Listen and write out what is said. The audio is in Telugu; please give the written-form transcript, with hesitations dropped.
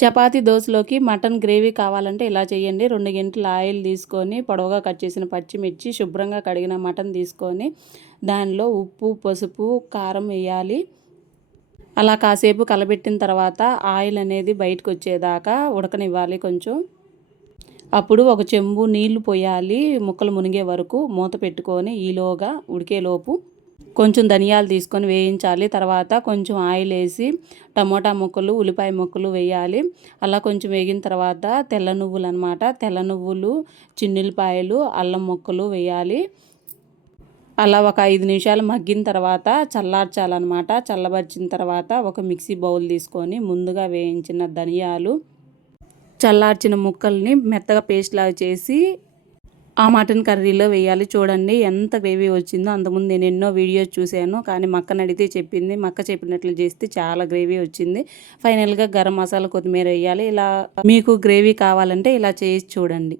చపాతీ దోసలోకి మటన్ గ్రేవీ కావాలంటే ఇలా చేయండి. 2 గంటల ఆయిల్ తీసుకొని పొడవుగా కట్ చేసిన పచ్చిమిర్చి, శుభ్రంగా కడిగిన మటన్ తీసుకొని దానిలో ఉప్పు, పసుపు, కారం వేయాలి. అలా కాసేపు కలబెట్టిన తర్వాత ఆయిల్ అనేది బయటకు వచ్చేదాకా ఉడకనివ్వాలి కొంచెం. అప్పుడు ఒక చెంబు నీళ్లు పోయాలి. ముక్కలు మునిగే వరకు మూత పెట్టుకొని ఈలోగా ఉడికేలోపు కొంచెం ధనియాలు తీసుకొని వేయించాలి. తర్వాత కొంచెం ఆయిల్ వేసి టమోటా ముక్కలు, ఉల్లిపాయ ముక్కలు వేయాలి. అలా కొంచెం వేగిన తర్వాత తెల్ల నువ్వులు అనమాట, తెల్ల నువ్వులు, చిన్నుల్లిపాయలు, అల్లం ముక్కలు వేయాలి. అలా ఒక 5 నిమిషాలు మగ్గిన తర్వాత చల్లార్చాలన్నమాట. చల్లబరిచిన తర్వాత ఒక మిక్సీ బౌల్ తీసుకొని ముందుగా వేయించిన ధనియాలు, చల్లార్చిన ముక్కల్ని మెత్తగా పేస్ట్ లాగా చేసి ఆ మటన్ కర్రీలో వేయాలి. చూడండి ఎంత గ్రేవీ వచ్చిందో. అంతకుముందు నేను ఎన్నో వీడియోస్ చూశాను, కానీ మక్కని అడిగితే చెప్పింది. మక్క చెప్పినట్లు చేస్తే చాలా గ్రేవీ వచ్చింది. ఫైనల్గా గరం మసాలా, కొత్తిమీర వేయాలి. ఇలా మీకు గ్రేవీ కావాలంటే ఇలా చేసి చూడండి.